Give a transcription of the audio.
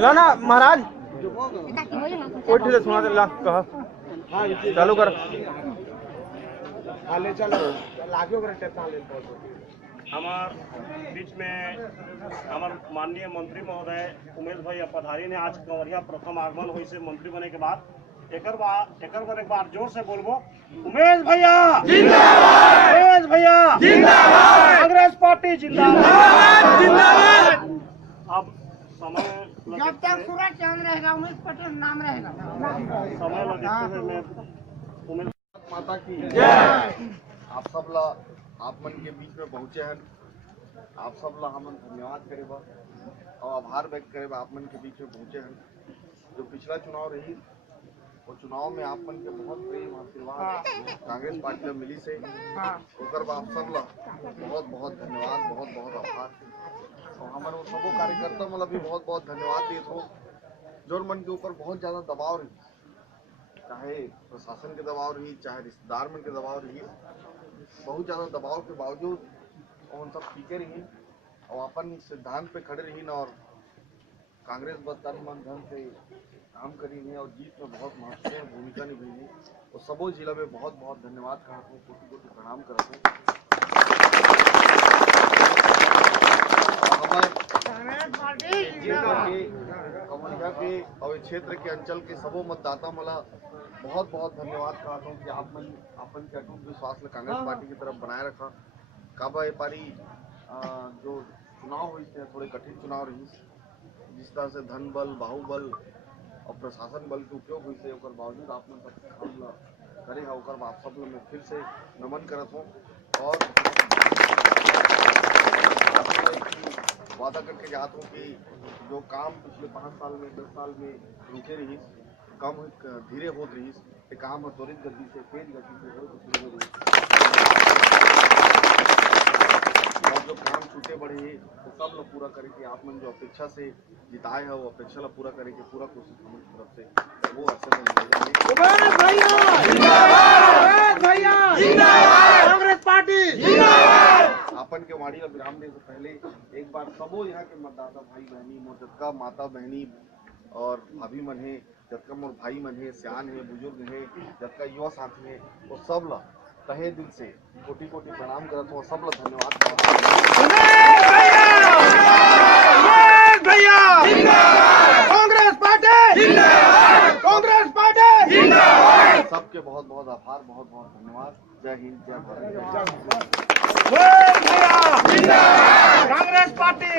ला ना महाराज सुना ला कहा चालू कर हमार बीच में हमार माननीय मंत्री महोदय उमेश भाई पधारी ने आज कंवरिया प्रथम आगमन हुई से मंत्री बने के बाद एक बार जोर से बोलबो उमेश भैया जिंदाबाद, उमेश भैया जिंदाबाद, कांग्रेस पार्टी जिंदाबाद जिंदाबाद। अब समय जब तक सूरज चांद रहेगा उमेश पटेल नाम रहेगा। समय लगते हुए उमेश माता की जय। आप सब ला आप मन के बीच में पहुंचे हैं। आप सब ला हम धन्यवाद करे और आभार व्यक्त करे आप मन के बीच में पहुंचे हैं। जो पिछला चुनाव रही वो चुनाव में आप मन के बहुत प्रेम आशीर्वाद कांग्रेस पार्टी में मिली से ओकर आप सब ला बहुत बहुत धन्यवाद, बहुत बहुत आभार। और हमारे सबो कार्यकर्ता मतलब भी बहुत बहुत धन्यवाद देते हो जो मन के ऊपर बहुत ज़्यादा दबाव रही, चाहे प्रशासन के दबाव रही, चाहे रिश्तेदार मन के दबाव रही, बहुत ज़्यादा दबाव के बावजूद उन सब टीके रही और अपन सिद्धांत पे खड़े रही न और कांग्रेस बस तन मन धन से काम करी है और जीत में बहुत महत्वपूर्ण भूमिका निभाई है। और सबो जिला में बहुत बहुत धन्यवाद कहता हूँ, कोटि कोटि प्रणाम करता हूँ। कमरिया के और क्षेत्र के अंचल के सबो मतदाता मला बहुत बहुत धन्यवाद कहता हूँ कि आप मन अपन के अटूट विश्वास में कांग्रेस पार्टी की तरफ बनाए रखा। काबा ये पारी जो चुनाव हुई थे थोड़े कठिन चुनाव रही, जिस तरह से धन बल, बाहुबल और प्रशासन बल के उपयोग हुई थे बावजूद आप मन सब काम करे है आप सब लोग मैं फिर से नमन करता हूँ और वादा करके जाता हूँ कि जो काम पिछले 5 साल में 10 साल में रुके रही कम धीरे होत रही काम त्वरित गति से तेज गति से हो और जो काम छूटे बढ़े तो सब लोग पूरा करे कि आप मन जो अपेक्षा से जिताए है वो अपेक्षा ला पूरा करे कि पूरा कोशिश हमारी तरफ से वो अवसर में कांग्रेस पार्टी अपन के वाणी ला विराम देने से पहले एक बार सबो यहाँ के मतदाता भाई बहनी मोर जतका माता बहनी और भाभी मन है, जतका मोर भाई मन है, सियान है, बुजुर्ग है, जतका युवा साथी है, वो सब ला तहे दिल से कोटि कोटि प्रणाम करता हूँ, सब ला धन्यवाद सबके बहुत बहुत आभार, बहुत बहुत धन्यवाद। जय हिंद, जय भारत। कांग्रेस पार्टी।